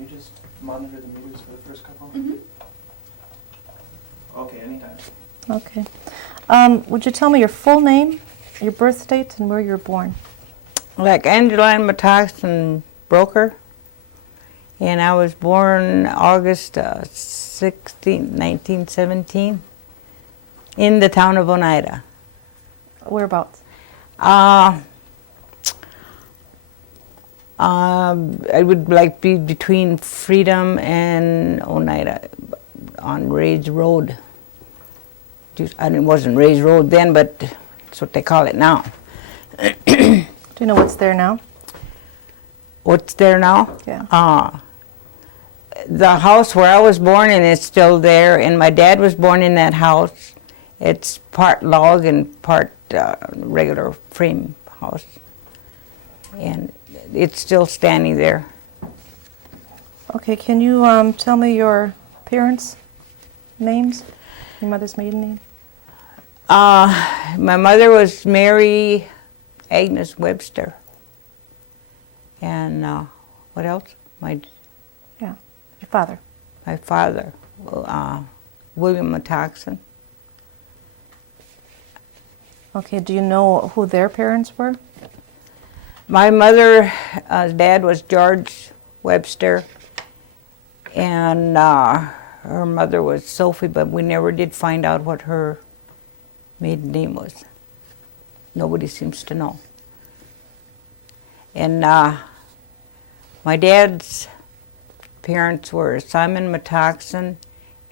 you just monitor the meters for the first couple? Mm-hmm. Okay, anytime. Okay. Would you tell me your full name, your birth date, and where you were born? Like Angeline Brocker, and I was born August 16, 1917, in the town of Oneida. Whereabouts? I would like be between Freedom and Oneida on Rage Road. It wasn't Rage Road then, but that's what they call it now. Do you know what's there now? What's there now? Yeah. The house where I was born in is still there, and my dad was born in that house. It's part log and part regular frame house, and it's still standing there. Okay, can you tell me your parents' names? Your mother's maiden name? My mother was Mary Agnes Webster. And what else? Yeah, your father. My father, William Metaxen. Okay, do you know who their parents were? My mother's dad was George Webster, and her mother was Sophie, but we never did find out what her maiden name was. Nobody seems to know. And my dad's parents were Simon Metaxen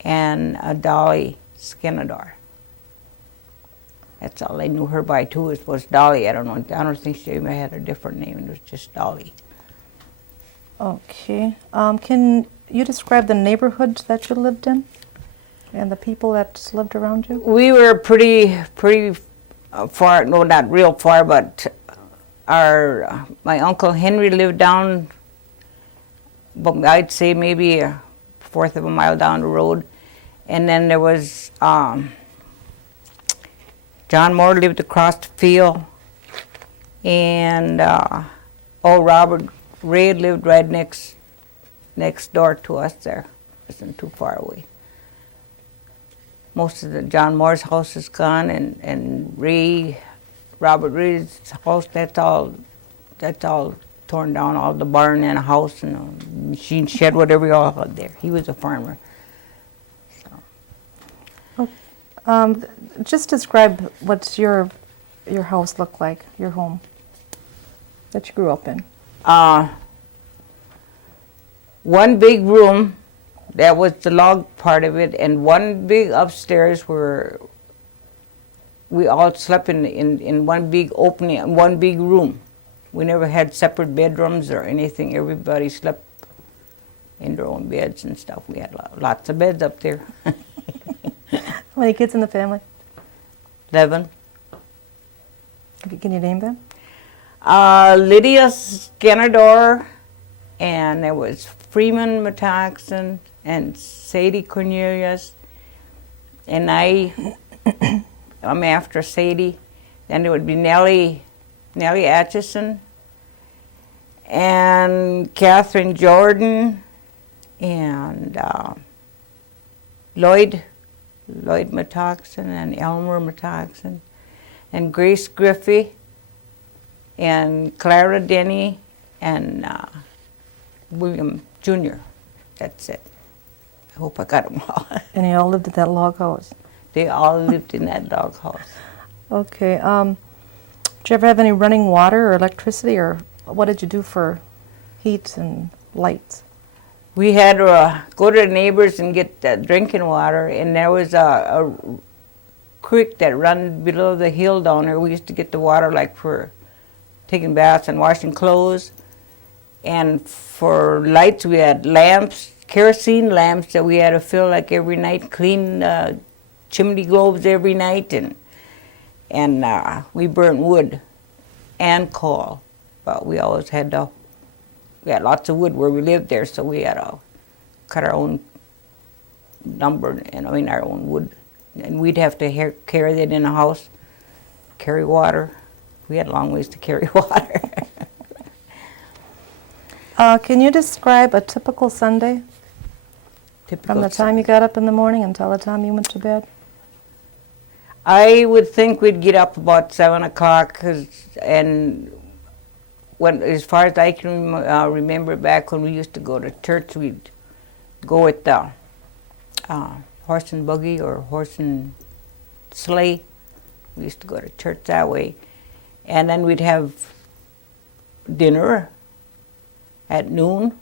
and Dolly Skenador. That's all I knew her by too. Was Dolly. I don't think she even had a different name. It was just Dolly. Okay. Can you describe the neighborhood that you lived in and the people that lived around you? We were pretty far. No, not real far, but my Uncle Henry lived down. But I'd say maybe a fourth of a mile down the road, and then there was. John Moore lived across the field, and Robert Ray lived right next door to us there. Wasn't too far away. Most of the John Moore's house is gone, and Robert Ray's house, that's all torn down, all the barn and a house and a machine shed, whatever you all had there. He was a farmer. Just describe what your house looked like, your home that you grew up in. One big room, that was the log part of it, and one big upstairs where we all slept in one big opening, one big room. We never had separate bedrooms or anything. Everybody slept in their own beds and stuff. We had lots of beds up there. How many kids in the family? 11. Can you name them? Lydia Skenador, and there was Freeman Metaxen and Sadie Cornelius, and I'm after Sadie. Then there would be Nellie Atchison, and Catherine Jordan, and Lloyd Metaxen, and Elmer Metaxen, and Grace Griffey, and Clara Denny, and William Jr. That's it. I hope I got them all. And they all lived in that log house? They all lived in that dog house. Okay. Did you ever have any running water or electricity, or what did you do for heat and lights? We had to go to the neighbors and get drinking water, and there was a creek that ran below the hill down there. We used to get the water like for taking baths and washing clothes. And for lights, we had lamps, kerosene lamps that we had to fill like every night, clean chimney globes every night, and we burnt wood and coal. But we always had we had lots of wood where we lived there, so we had to cut our own lumber and our own wood. And we'd have to carry that in the house, carry water. We had long ways to carry water. Can you describe a typical Sunday from the time you got up in the morning until the time you went to bed? I would think we'd get up about 7 o'clock, and when, as far as I can remember back when we used to go to church, we'd go with the horse and buggy or horse and sleigh. We used to go to church that way. And then we'd have dinner at noon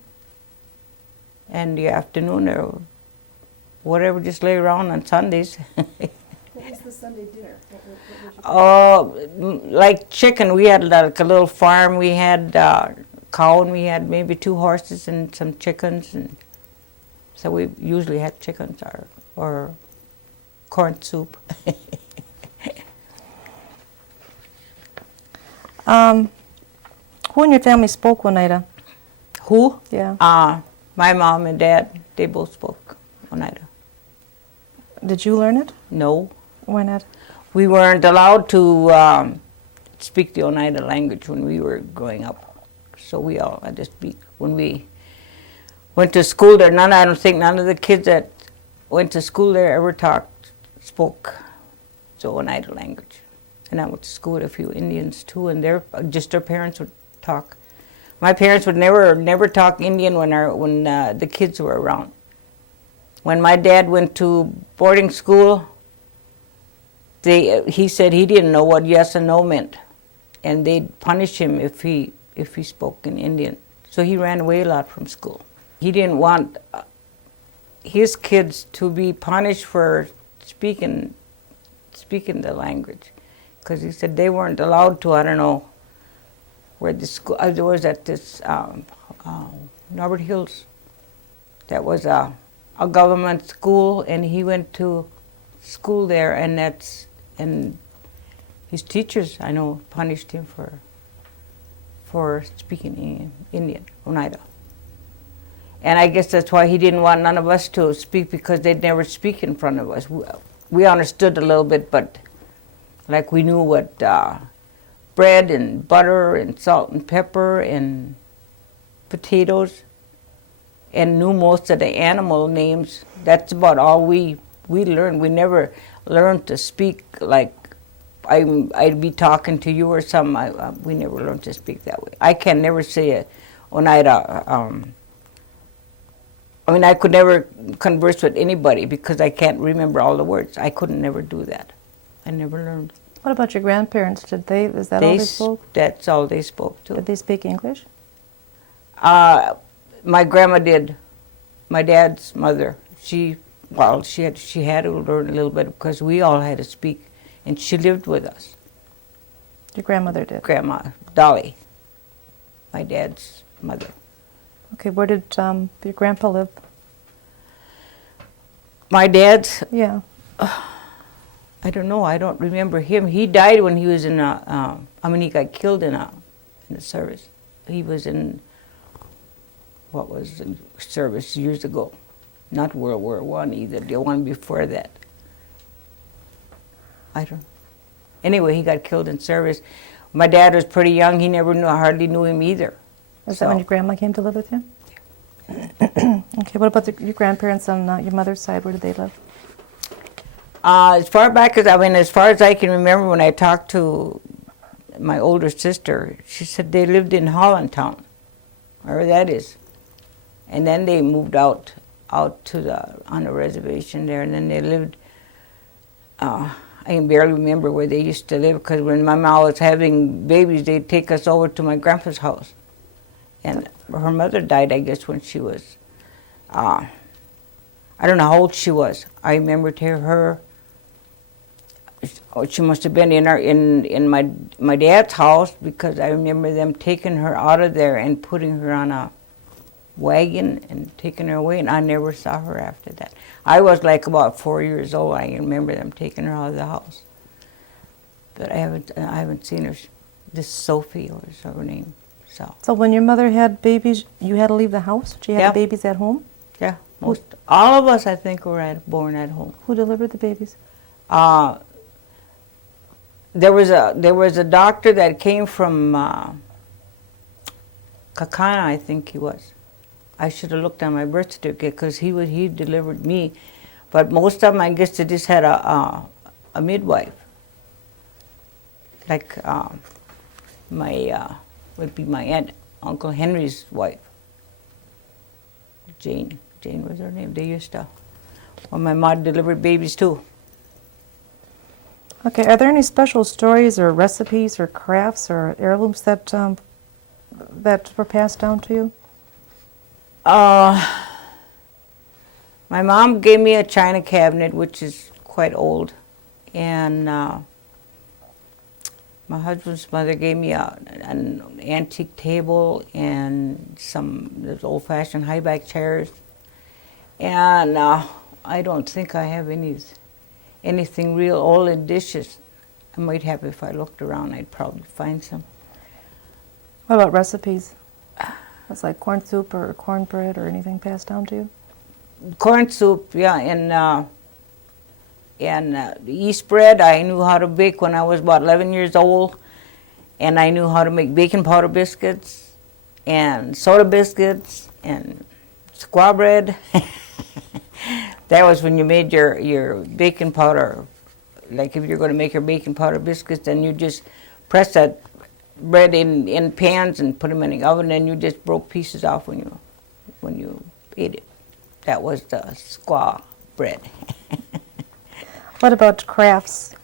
and the afternoon or whatever, just lay around on Sundays. What was the Sunday dinner? What would you do? Like chicken. We had like a little farm. We had cow, and we had maybe 2 horses and some chickens, and so we usually had chickens or corn soup. Who in your family spoke Oneida? Who? Yeah. My mom and dad, they both spoke Oneida. Did you learn it? No. Why not? We weren't allowed to speak the Oneida language when we were growing up. So we all had to speak. When we went to school there, I don't think none of the kids that went to school there ever spoke the Oneida language. And I went to school with a few Indians too, and their parents would talk. My parents would never talk Indian when the kids were around. When my dad went to boarding school, he said he didn't know what yes and no meant, and they'd punish him if he spoke in Indian. So he ran away a lot from school. He didn't want his kids to be punished for speaking the language, because he said they weren't allowed to. I don't know where the school. I was at this Norbert Hills. That was a government school, and he went to school there, and his teachers, I know, punished him for speaking Indian, Oneida. And I guess that's why he didn't want none of us to speak, because they'd never speak in front of us. We understood a little bit, but like we knew what bread and butter and salt and pepper and potatoes, and knew most of the animal names. That's about all we learned. We never learned to speak like I'd be talking to you or something. We never learned to speak that way. I can never say it Oneida. I could never converse with anybody because I can't remember all the words. I couldn't never do that. I never learned. What about your grandparents? Is that all they spoke? That's all they spoke too. Did they speak English? My grandma did. My dad's mother. She had to learn a little bit because we all had to speak, and she lived with us. Your grandmother did? Grandma Dolly, my dad's mother. Okay, where did your grandpa live? My dad's, Yeah. I don't know, I don't remember him. He died when he was he got killed in the service. He was in, what was the service years ago? Not World War I either, the one before that. Anyway, he got killed in service. My dad was pretty young, he hardly knew him either. Was that when your grandma came to live with you? Okay, what about your grandparents on your mother's side? Where did they live? As far as I can remember, when I talked to my older sister, she said they lived in Hollandtown, wherever that is. And then they moved out to on a reservation there, and then they lived, I can barely remember where they used to live, because when my mom was having babies, they'd take us over to my grandpa's house. And her mother died, I guess, when she was, I don't know how old she was. I remember her, she must have been in my dad's house, because I remember them taking her out of there and putting her on a wagon and taking her away, and I never saw her after that. I was like about 4 years old. I remember them taking her out of the house, but I haven't seen her. This Sophie was her name. So when your mother had babies, you had to leave the house? She had Yeah. the babies at home? Yeah, all of us, I think, were born at home. Who delivered the babies? There was a doctor that came from Kakana, I think he was. I should have looked on my birth certificate because he delivered me. But most of them, I guess, they just had a midwife. Like would be my aunt, Uncle Henry's wife. Jane was her name. They used to. Well, my mom delivered babies too. Okay, are there any special stories or recipes or crafts or heirlooms that were passed down to you? My mom gave me a china cabinet, which is quite old, and my husband's mother gave me an antique table and some those old-fashioned high-back chairs. And I don't think I have anything real old in dishes. I might have if I looked around. I'd probably find some. What about recipes? It's like corn soup or cornbread or anything passed down to you? Corn soup, yeah, and the yeast bread I knew how to bake when I was about 11 years old, and I knew how to make baking powder biscuits and soda biscuits and squaw bread. That was when you made your baking powder. Like if you're going to make your baking powder biscuits, then you just press that bread in pans and put them in the oven, and you just broke pieces off when you ate it. That was the squaw bread. What about crafts?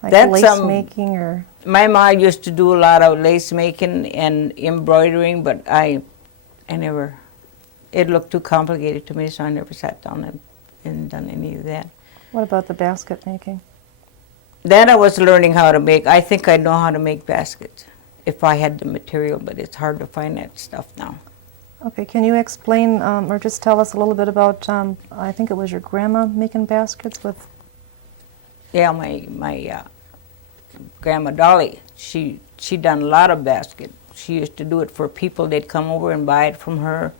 Like That's, lace making or? My mom used to do a lot of lace making and embroidering, but I never, it looked too complicated to me, so I never sat down and done any of that. What about the basket making? That I was learning how to make. I think I know how to make baskets if I had the material, but it's hard to find that stuff now. Okay, can you explain or just tell us a little bit about, I think it was your grandma making baskets with? Yeah, my Grandma Dolly, she done a lot of baskets. She used to do it for people. They'd come over and buy it from her.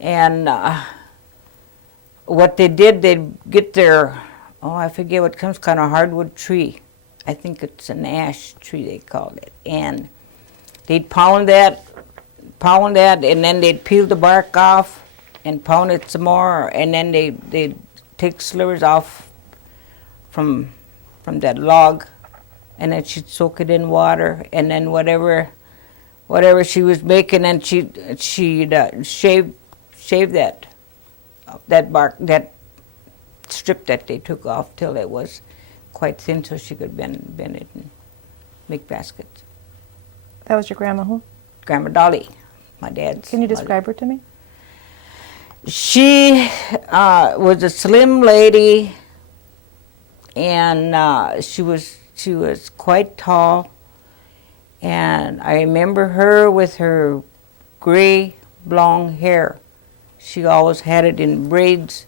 And what they did, they'd get their, I forget what comes, kind of hardwood tree. I think it's an ash tree, they called it. And they'd pound that, and then they'd peel the bark off and pound it some more, and then they'd take slivers off from that log, and then she'd soak it in water, and then whatever she was making, and she'd shave that bark, that strip that they took off till it was quite thin, so she could bend it and make baskets. That was your grandma who? Grandma Dolly, my dad's. Can you describe her to me? She was a slim lady, and she was quite tall. And I remember her with her gray, long hair. She always had it in braids.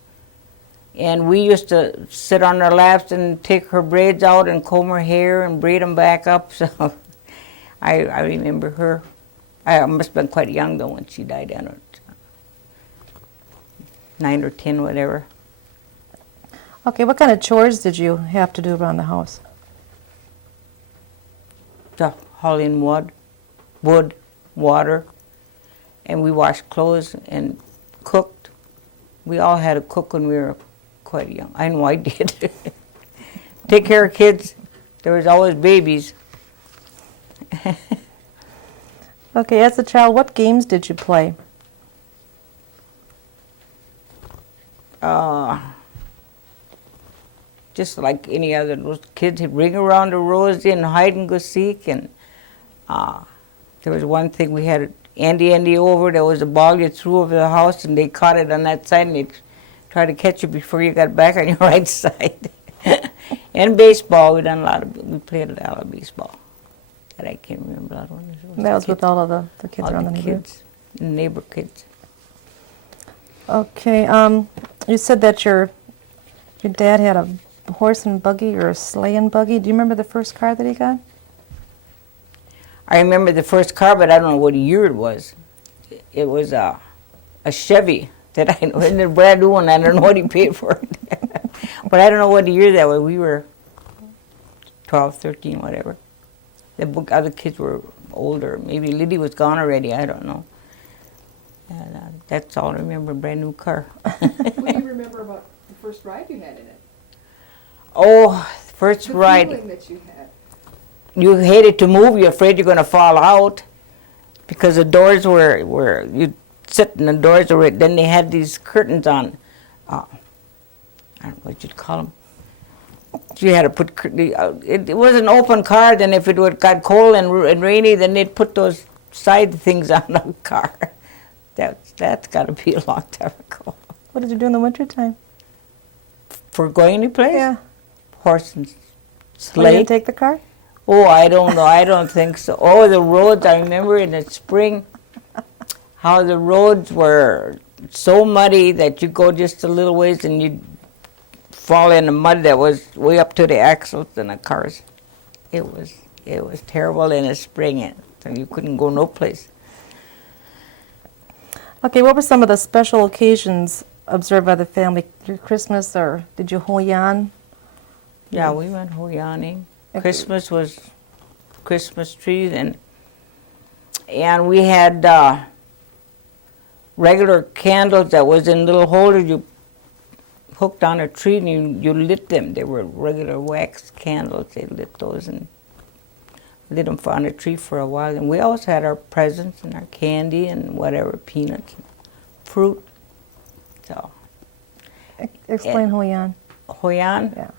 And we used to sit on her laps and take her braids out and comb her hair and braid them back up. So I remember her. I must have been quite young, though, when she died. I don't know, 9 or 10, whatever. Okay, what kind of chores did you have to do around the house? Stuff, hauling wood, water, and we washed clothes and cooked. We all had to cook when we were quite young. I know I did. Take care of kids. There was always babies. Okay, as a child, what games did you play? Just like any other those kids, he'd ring around the rosy and hide and go seek. And there was one thing we had Andy over. There was a ball you threw over the house, and they caught it on that side, and they'd try to catch you before you got back on your right side. And baseball, we played a lot of baseball. That I can't remember a lot of ones. That was with all of the kids all around the the neighborhood? kids, neighbor kids. Okay, you said that your dad had a horse and buggy or a sleigh and buggy. Do you remember the first car that he got? I remember the first car, but I don't know what year it was. It was a Chevy that I know, and a brand new one. I don't know what he paid for it. But I don't know what year that was. We were 12, 13, whatever. The other kids were older. Maybe Liddy was gone already, I don't know. And that's all I remember, brand new car. What do you remember about the first ride you had in it? Oh, first The ride. feeling that you had. You hated to move, you're afraid you're going to fall out because the doors were you sit and the doors were, then they had these curtains on. I don't know what you'd call them. You had to put, it was an open car, then if it would got cold and rainy, then they'd put those side things on the car. That's got to be a long time ago. What did you do in the wintertime? For going anyplace? Yeah. Horse and Oh, you sleigh. didn't take the car? Oh, I don't know. I don't think so. Oh, the roads, I remember in the spring how the roads were so muddy that you go just a little ways and you'd fall in the mud that was way up to the axles in the cars. It was terrible in the spring, and so you couldn't go no place. Okay, what were some of the special occasions observed by the family? Your Christmas, or did you hoyan? Yeah, we went hoyaning. Okay. Christmas was Christmas trees, and we had regular candles that was in little holders you hooked on a tree and you lit them. They were regular wax candles. They lit those and lit them on a tree for a while. And we also had our presents and our candy and whatever, peanuts, and fruit. So, Explain hoyan. hoyan. Yeah.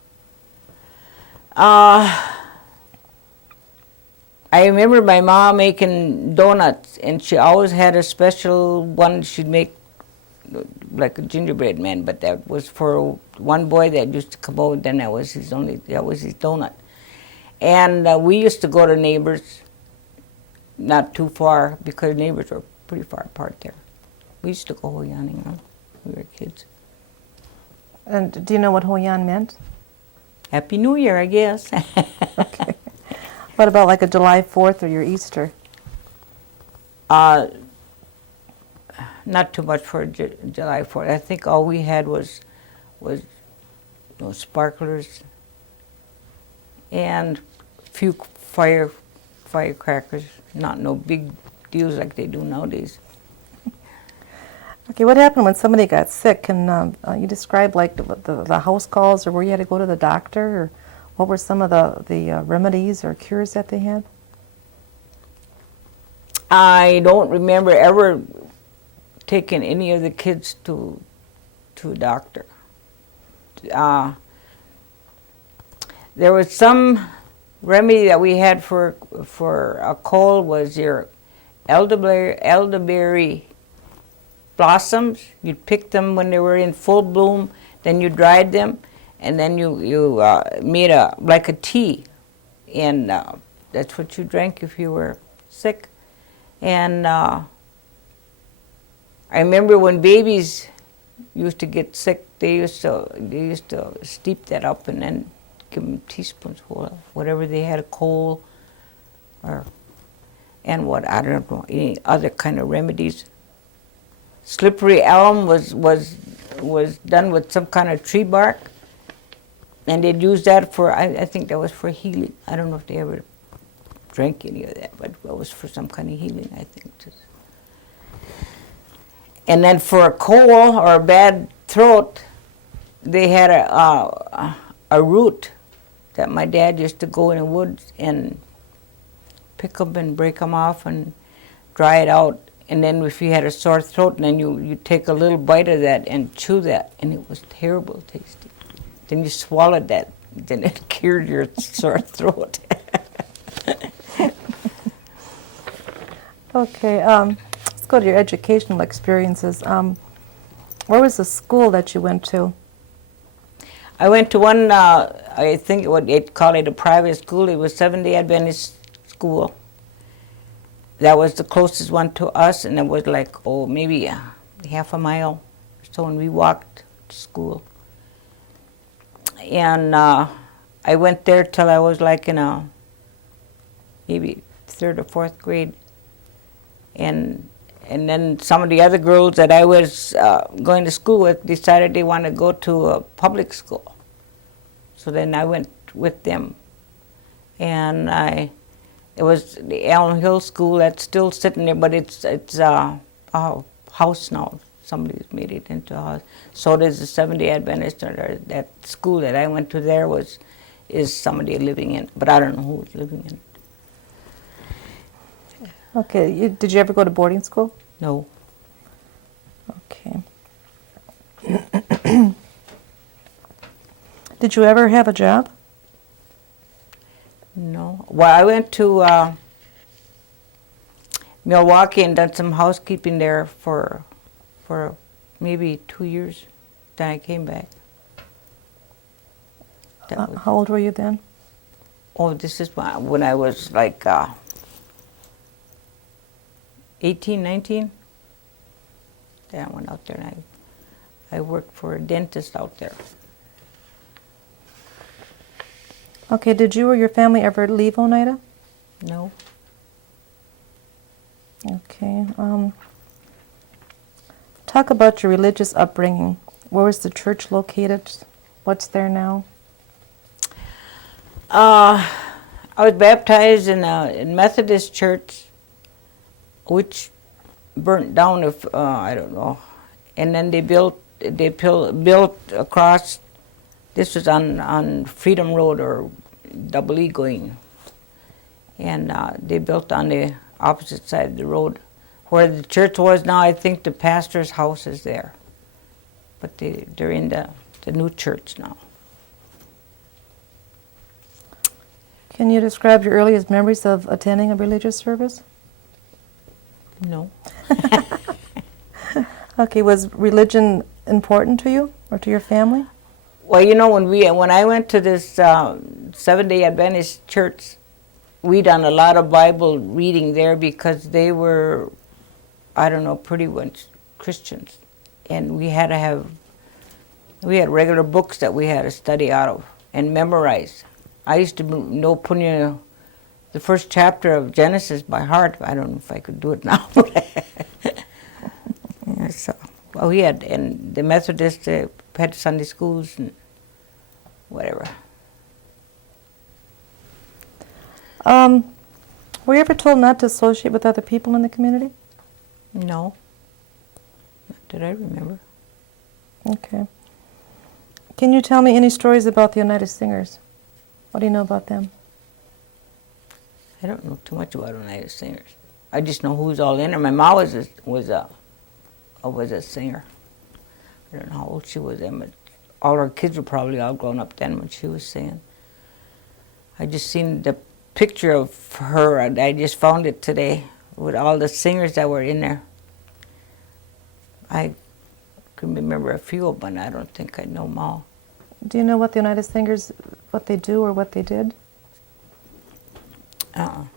I remember my mom making donuts, and she always had a special one she'd make, like a gingerbread man, but that was for one boy that used to come over, then that was his donut. And we used to go to neighbors, not too far, because neighbors were pretty far apart there. We used to go hoyaning when we were kids. And do you know what hoyan meant? Happy New Year, I guess. Okay. What about like a July 4th or your Easter? Not too much for July 4th. I think all we had was sparklers and a few firecrackers. Not no big deals like they do nowadays. Okay, what happened when somebody got sick? Can you describe like the house calls, or where you had to go to the doctor, or what were some of the remedies or cures that they had? I don't remember ever taking any of the kids to a doctor. There was some remedy that we had for a cold was your elderberry blossoms. You'd pick them when they were in full bloom, then you dried them, and then you made like a tea, and that's what you drank if you were sick. And I remember when babies used to get sick, they used to steep that up and then give them teaspoons full of whatever they had, a cold, and what, I don't know, any other kind of remedies. Slippery elm was done with some kind of tree bark, and they'd use that for, I think that was for healing. I don't know if they ever drank any of that, but it was for some kind of healing, I think. And then for a cold or a bad throat, they had a root that my dad used to go in the woods and pick them and break them off and dry it out. And then if you had a sore throat, and then you take a little bite of that and chew that, and it was terrible tasty. Then you swallowed that, then it cured your sore throat. Okay, let's go to your educational experiences. Where was the school that you went to? I went to one, I think what they'd call it a private school. It was Seventh-day Adventist school. That was the closest one to us, and it was like, maybe half a mile or so, and we walked to school. And I went there till I was like in maybe 3rd or 4th grade. And then some of the other girls that I was going to school with decided they wanted to go to a public school. So then I went with them. And I It was the Elm Hill School that's still sitting there, but it's a house now. Somebody's made it into a house. So does the Seventh-day Adventist. Or that school that I went to there is somebody living in, but I don't know who's living in it. Okay, did you ever go to boarding school? No. Okay. Did you ever have a job? No. Well, I went to Milwaukee and done some housekeeping there for maybe 2 years. Then I came back. How old were you then? Oh, this is when I was like 18, 19. Then I went out there and I worked for a dentist out there. Okay, did you or your family ever leave Oneida? No. Okay. Talk about your religious upbringing. Where was the church located? What's there now? I was baptized in a Methodist church, which burnt down. I don't know, and then they built across. This was on Freedom Road or Double E going, and they built on the opposite side of the road, where the church was now. I think the pastor's house is there, but they're in the new church now. Can you describe your earliest memories of attending a religious service? No. Okay, was religion important to you or to your family? Well, you know, when I went to this Seventh-day Adventist church, we done a lot of Bible reading there because they were, I don't know, pretty much Christians, and we had regular books that we had to study out of and memorize. I used to know putting the first chapter of Genesis by heart. I don't know if I could do it now. Yeah, so, well, we had, and the Methodists had Sunday schools and whatever. Were you ever told not to associate with other people in the community? No, not that I remember. Okay. Can you tell me any stories about the Oneida Singers? What do you know about them? I don't know too much about Oneida Singers. I just know who's all in there. My mom was a singer. I don't know how old she was then, but all her kids were probably all grown up then when she was singing. I just seen the picture of her, and I just found it today with all the singers that were in there. I can remember a few of them, but I don't think I know them all. Do you know what the Oneida Singers, what they do or what they did? No.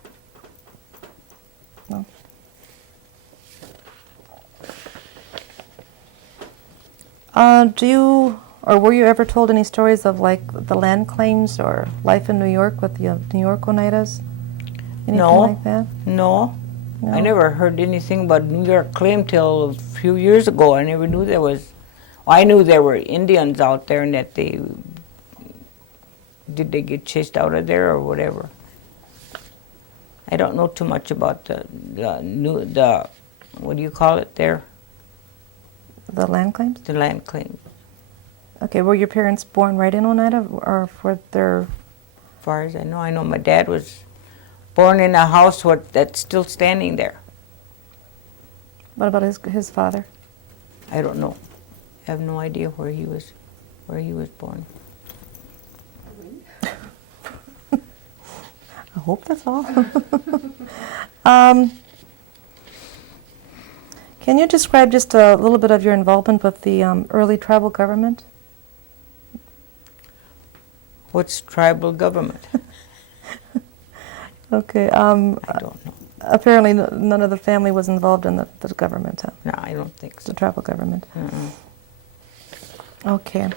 Do you, or were you ever told any stories of like the land claims or life in New York with the New York Oneidas? Anything like that? No. No. I never heard anything about New York claim till a few years ago. I never knew there was. I knew there were Indians out there, and that did they get chased out of there or whatever. I don't know too much about the what do you call it there? The land claims? The land claims. Okay, were your parents born right in Oneida, or for their? As far as I know my dad was born in a house that's still standing there. What about his father? I don't know. I have no idea where he was born. I hope that's all. Can you describe just a little bit of your involvement with the early tribal government? What's tribal government? Okay. I don't know. Apparently, none of the family was involved in the government, huh? No, I don't think so. The tribal government. Mm-mm. Okay.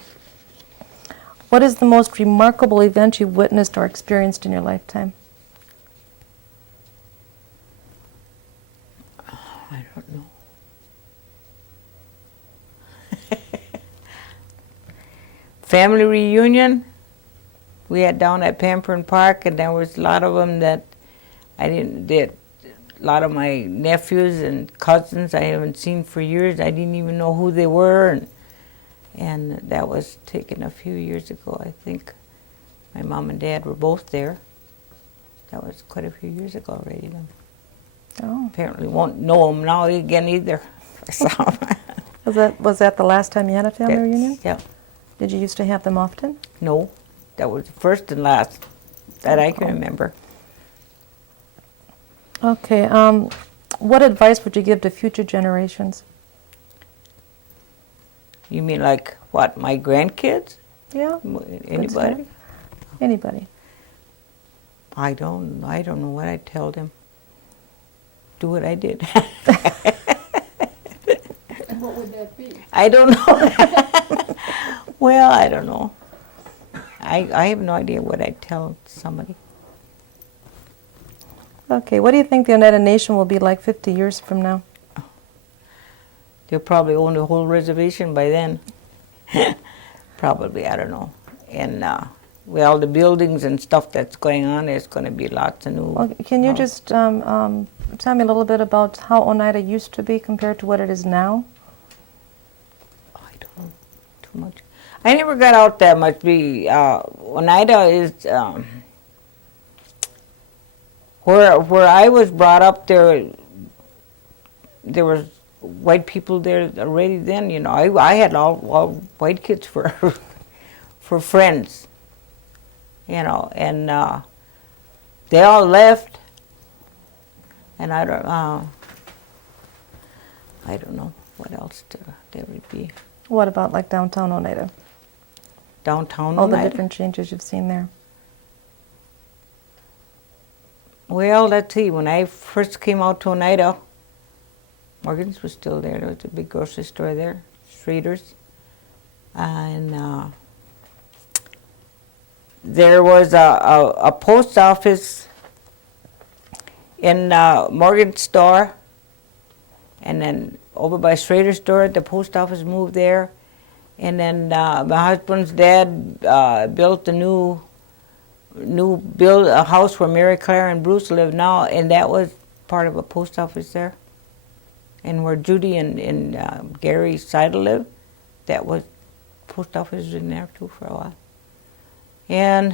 What is the most remarkable event you've witnessed or experienced in your lifetime? I don't know. Family reunion we had down at Pamperin Park, and there was a lot of them that I didn't did a lot of my nephews and cousins I haven't seen for years. I didn't even know who they were, and that was taken a few years ago. I think my mom and dad were both there. That was quite a few years ago already. Oh. Apparently won't know them now again either. So, Was that the last time you had a family reunion? yeah. Did you used to have them often? No, that was the first and last that I can remember. Okay. What advice would you give to future generations? You mean like what? My grandkids? Yeah. Anybody? Anybody. I don't know what I'd tell them. Do what I did. And what would that be? I don't know. Well, I don't know. I have no idea what I'd tell somebody. Okay. What do you think the Oneida Nation will be like 50 years from now? They'll probably own the whole reservation by then. Probably, I don't know. And with all the buildings and stuff that's going on, there's going to be lots of new. Well, can you just tell me a little bit about how Oneida used to be compared to what it is now? I don't know too much. I never got out that much. Oneida is where I was brought up. There was white people there already then. You know, I had all white kids for for friends. You know, and they all left, and I don't know what else there would be. What about like downtown Oneida? Downtown All the Oneida? different changes you've seen there. Well, let's see. When I first came out to Oneida, Morgan's was still there. There was a big grocery store there, Schrader's, and there was a post office in Morgan's store, and then over by Schrader's store, the post office moved there, and then my husband's dad built a a house where Mary Claire and Bruce live now, and that was part of a post office there. And where Judy and Gary Seidel live, that was post office in there too for a while. And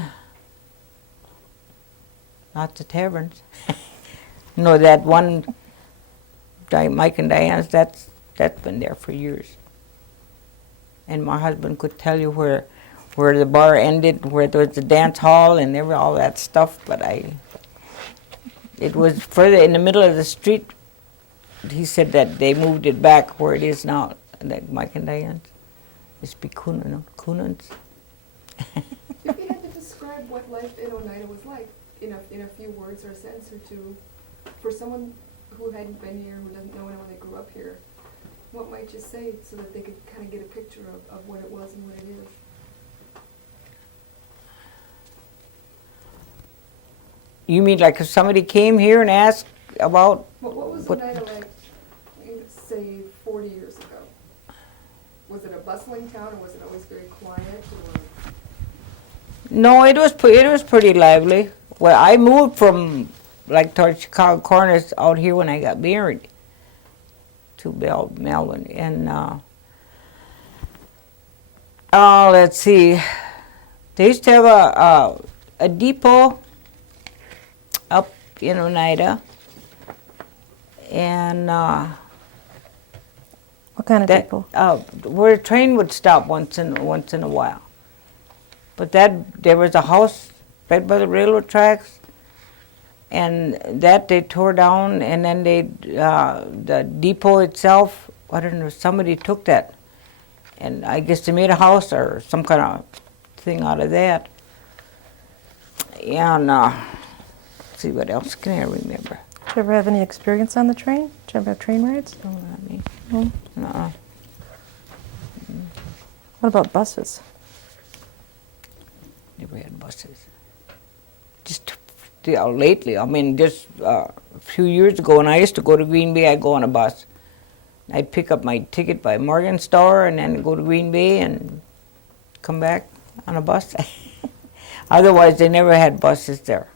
lots of taverns. You know, that one, Mike and Diane's, that's been there for years. And my husband could tell you where the bar ended, where there was the dance hall and there were all that stuff, but it was further in the middle of the street. He said that they moved it back where it is now, like Mike and Diane's. It's Kunan's. If you had to describe what life in Oneida was like in a few words or a sentence or two, for someone who hadn't been here, who doesn't know anyone that grew up here, what might you say so that they could kind of get a picture of what it was and what it is? You mean like if somebody came here and asked about... What was Oneida like, say, 40 years ago? Was it a bustling town, or was it always very quiet? Or? No, it was pretty lively. Well, I moved from like towards Chicago Corners out here when I got married to Melbourne, and let's see, they used to have a depot up in Oneida, and What kind of depot? where a train would stop once in a while. But there was a house right by the railroad tracks, and that they tore down, and then the depot itself, I don't know, somebody took that, and I guess they made a house or some kind of thing out of that. And let's see, what else can I remember? Did you ever have any experience on the train? Did you ever have train rides? Oh, I mean, No. no. What about buses? Never had buses. Just lately, I mean, just a few years ago when I used to go to Green Bay, I'd go on a bus. I'd pick up my ticket by Morgan Store and then go to Green Bay and come back on a bus. Otherwise, they never had buses there.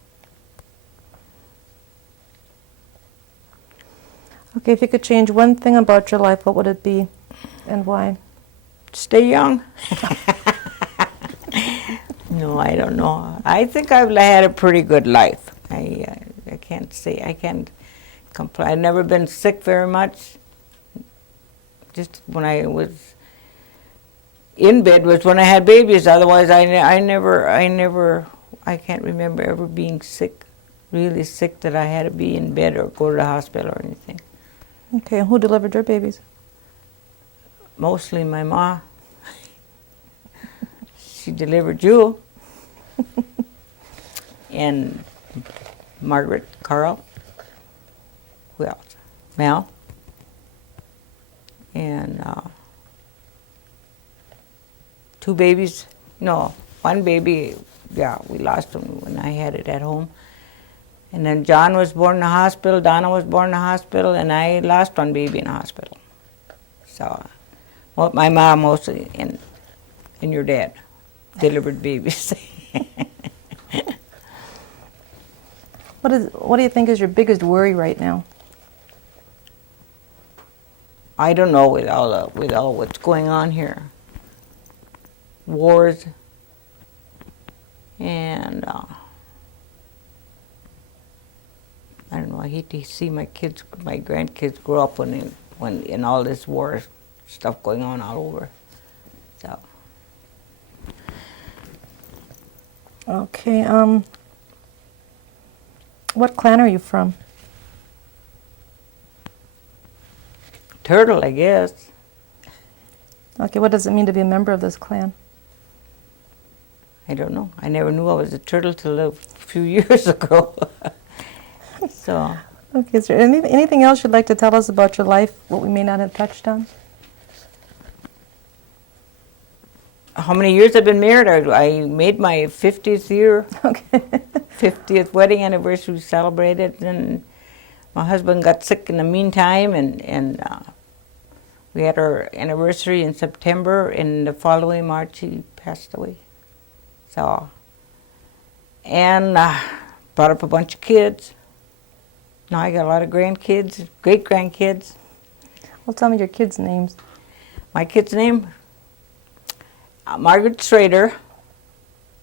Okay, if you could change one thing about your life, what would it be and why? Stay young. No, I don't know. I think I've had a pretty good life. I can't complain. I've never been sick very much. Just when I was in bed was when I had babies. Otherwise, I can't remember ever being sick, really sick that I had to be in bed or go to the hospital or anything. Okay, and who delivered your babies? Mostly my ma. She delivered you. And Margaret, Carl. Who else? Mel. And 2 babies. No, 1 baby. Yeah, we lost him when I had it at home. And then John was born in the hospital, Donna was born in the hospital, and I lost 1 baby in the hospital. So, well, my mom mostly, and your dad delivered babies. What do you think is your biggest worry right now? I don't know with all what's going on here. Wars and I don't know. I hate to see my grandkids grow up when in all this war stuff going on all over. So. Okay, what clan are you from? Turtle, I guess. Okay, what does it mean to be a member of this clan? I don't know. I never knew I was a turtle till a few years ago. So. Okay, is there anything else you'd like to tell us about your life, what we may not have touched on? How many years I've been married? I made my 50th year, Okay. 50th wedding anniversary celebrated, and my husband got sick in the meantime, and we had our anniversary in September, and the following March he passed away. So, and brought up a bunch of kids. Now I got a lot of grandkids, great-grandkids. Well, tell me your kids' names. My kid's name? Margaret Schrader,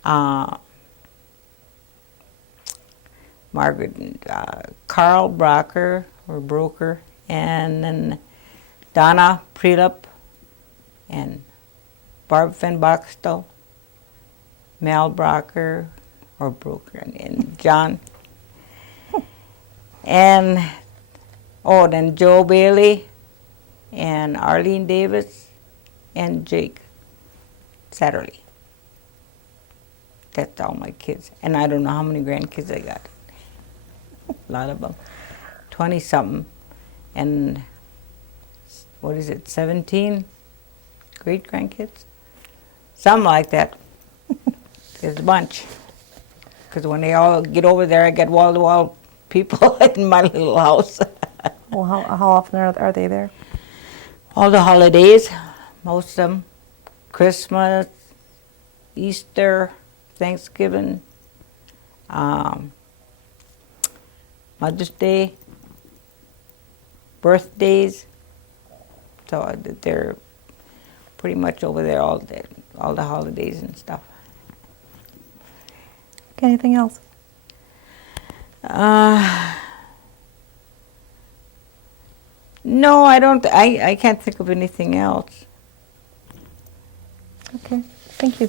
Carl Brocker, or Broker, and then Donna Prelup, and Barb Van Boxtel, Mel Brocker, or Broker, and John, and then Joe Bailey, and Arlene Davis, and Jake Satterley. That's all my kids. And I don't know how many grandkids I got. A lot of them. 20-something. And, 17 great-grandkids? Something like that. There's a bunch. Because when they all get over there, I get wall-to-wall people in my little house. Well, how often are they there? All the holidays, most of them. Christmas, Easter, Thanksgiving, Mother's Day, birthdays. So they're pretty much over there all the holidays and stuff. Okay, anything else? No, I don't. I can't think of anything else. Okay, thank you.